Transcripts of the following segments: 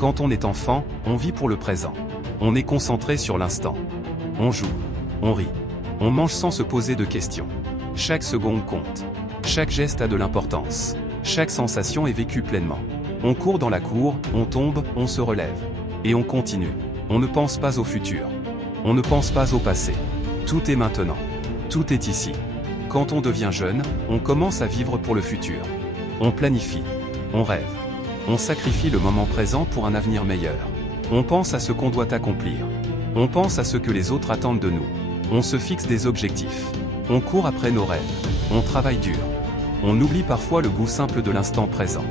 Quand on est enfant, on vit pour le présent. On est concentré sur l'instant. On joue. On rit. On mange sans se poser de questions. Chaque seconde compte. Chaque geste a de l'importance. Chaque sensation est vécue pleinement. On court dans la cour, on tombe, on se relève. Et on continue. On ne pense pas au futur. On ne pense pas au passé. Tout est maintenant. Tout est ici. Quand on devient jeune, on commence à vivre pour le futur. On planifie. On rêve. On sacrifie le moment présent pour un avenir meilleur. On pense à ce qu'on doit accomplir. On pense à ce que les autres attendent de nous. On se fixe des objectifs. On court après nos rêves. On travaille dur. On oublie parfois le goût simple de l'instant présent.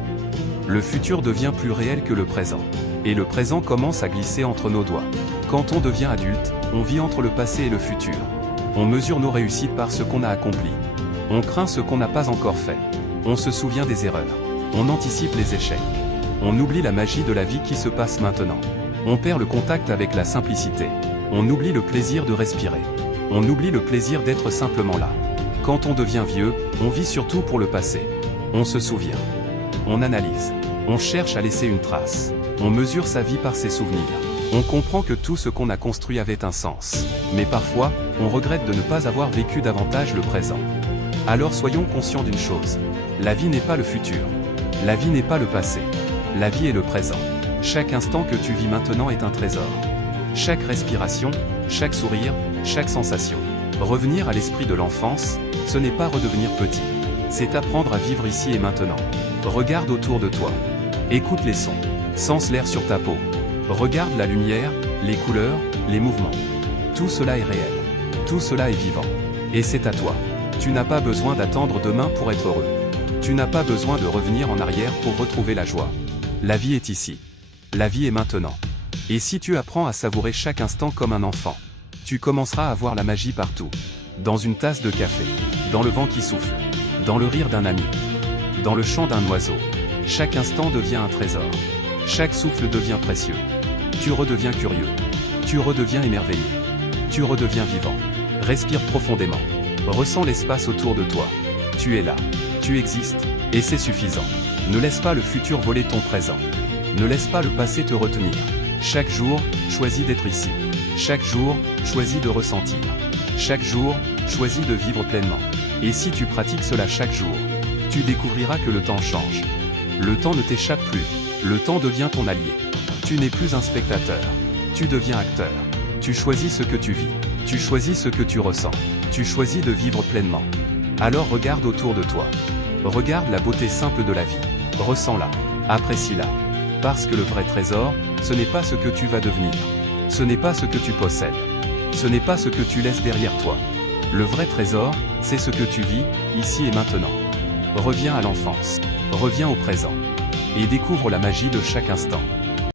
Le futur devient plus réel que le présent. Et le présent commence à glisser entre nos doigts. Quand on devient adulte, on vit entre le passé et le futur. On mesure nos réussites par ce qu'on a accompli. On craint ce qu'on n'a pas encore fait. On se souvient des erreurs. On anticipe les échecs. On oublie la magie de la vie qui se passe maintenant. On perd le contact avec la simplicité. On oublie le plaisir de respirer. On oublie le plaisir d'être simplement là. Quand on devient vieux, on vit surtout pour le passé. On se souvient. On analyse. On cherche à laisser une trace. On mesure sa vie par ses souvenirs. On comprend que tout ce qu'on a construit avait un sens. Mais parfois, on regrette de ne pas avoir vécu davantage le présent. Alors soyons conscients d'une chose. La vie n'est pas le futur. La vie n'est pas le passé. La vie est le présent. Chaque instant que tu vis maintenant est un trésor. Chaque respiration, chaque sourire, chaque sensation. Revenir à l'esprit de l'enfance, ce n'est pas redevenir petit. C'est apprendre à vivre ici et maintenant. Regarde autour de toi. Écoute les sons. Sens l'air sur ta peau. Regarde la lumière, les couleurs, les mouvements. Tout cela est réel. Tout cela est vivant. Et c'est à toi. Tu n'as pas besoin d'attendre demain pour être heureux. Tu n'as pas besoin de revenir en arrière pour retrouver la joie. La vie est ici. La vie est maintenant. Et si tu apprends à savourer chaque instant comme un enfant, tu commenceras à voir la magie partout. Dans une tasse de café, dans le vent qui souffle, dans le rire d'un ami, dans le chant d'un oiseau. Chaque instant devient un trésor. Chaque souffle devient précieux. Tu redeviens curieux. Tu redeviens émerveillé. Tu redeviens vivant. Respire profondément. Ressens l'espace autour de toi. Tu es là. Tu existes. Et c'est suffisant. Ne laisse pas le futur voler ton présent. Ne laisse pas le passé te retenir. Chaque jour, choisis d'être ici. Chaque jour, choisis de ressentir. Chaque jour, choisis de vivre pleinement. Et si tu pratiques cela chaque jour, tu découvriras que le temps change. Le temps ne t'échappe plus. Le temps devient ton allié. Tu n'es plus un spectateur. Tu deviens acteur. Tu choisis ce que tu vis. Tu choisis ce que tu ressens. Tu choisis de vivre pleinement. Alors regarde autour de toi. Regarde la beauté simple de la vie. Ressens-la. Apprécie-la. Parce que le vrai trésor, ce n'est pas ce que tu vas devenir. Ce n'est pas ce que tu possèdes. Ce n'est pas ce que tu laisses derrière toi. Le vrai trésor, c'est ce que tu vis, ici et maintenant. Reviens à l'enfance. Reviens au présent. Et découvre la magie de chaque instant.